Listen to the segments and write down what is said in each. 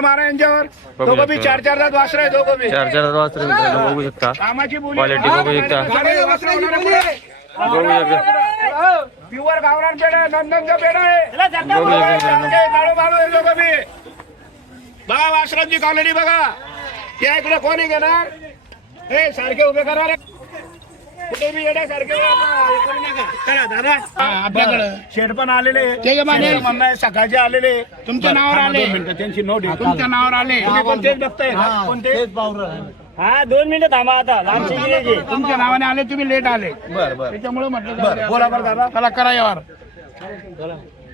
मारा यांच्यावर बघू दोघं बी शकतो. चार चार दात वासर आहे दोघं बी. चार चार वाजता मित्रांनो बघू शकता. कामाची बोली. Quality बघू शकता. बघू शकता. प्युअर गावरान पेड आहे नंदनचा पेड आहे. बघू शकता. मित्रांनो. ते काळू बाळू आहे दोघं बी. बघा वासरांची क्वालिटी बघा. त्या इकडे कोणी घेणार? हे सारखे उभे करा रे कुठे बी येण्या सारखे करा दादा. आपल्याकडं. शेड पण आलेले. शेड म्हणणं आहे, सकाळचे आलेले. तुमच्या नावावर आले. त्यांची नोट तुमच्या नावावर आले. तुम्ही पण तेच बघताय का? कोणते? हा दोन मिनिटं थांबा आता. लांबची गिऱ्हाईक आहे. तुमच्या नावाने आले तुम्ही लेट आले. बर बर. त्याच्यामुळे म्हटलं बरं बोला बरं दादा. चला करा यावर.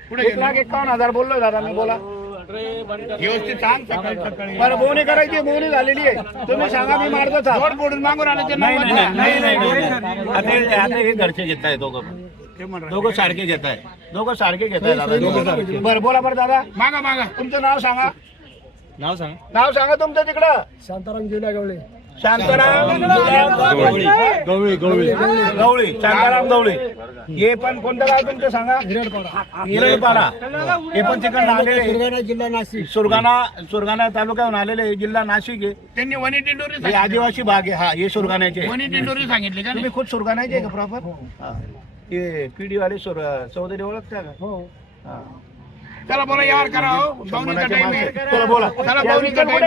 पुढे एक लाख एकावन्न हजार बोललोय दादा मी बोला. व्यवस्थित सांग सकाळी सकाळी. बरं बोनी करायची बोनी झालेली आहे. तुम्ही सांगा मी मारतो जोड बोडून मागून आले ते नाही नाही नाही नाही आता हे- आता हे घरचे घेत आहे दोघं. दोघं सारखे घेत आहे दोघं सारखे घेत आहे दादा बरं बोला बरं दादा. मागा मागा. तुमचं नाव सांगा. नाव सांग. नाव सांगा तुमचं तिकडं. शांताराम गेल्या गवळे शांताराम गवळी. गवळी गवळी. गवळी शांताराम गवळी. हे पण कोणतं गाव तुमचं सांगा? हिरडपाडा. हे पण तिकडनं आलेले सुरगाणा जिल्हा नाशिक. सुरगाणा सुरगाणा तालुक्याहून आलेले जिल्हा नाशिक आहे. त्यांनी वनी दिंडोरी हे आदिवासी भाग आहे. हा हे सुरगाण्याचे वनी दिंडोरी सांगितले का तुम्ही खुद सुरगाण्याचे का प्रॉपर हे. पिढी वाले सुर चौधरी ओळखता का? हो. चला बोला यार करा हो. टाइम आहे. चला बोला. चला भावनीचा टाइम.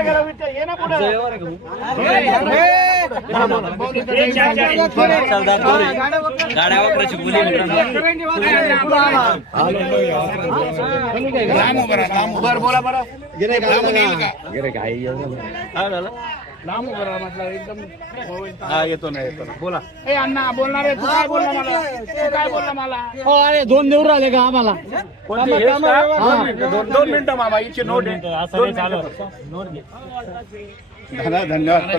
गाड्या वापरायची. बोली लांब उभं राहा, लांब उभं. बरं बोला बरं लांबून येईल का? हा झालं. लांब उभं राहा म्हटलं एकदम हा येतो ना येतो ना. बोला. ए अण्णा बोलणार आहे तू काय बोलला मला? तू काय बोलला मला? हो अरे दोन देऊन राहिले का आम्हाला? कोणते? हेच का? दोन मिनिटं, दोन- दोन मिनिटं मामा हिची नोट आहे. दोन मिनिटं. दादा धन्यवाद.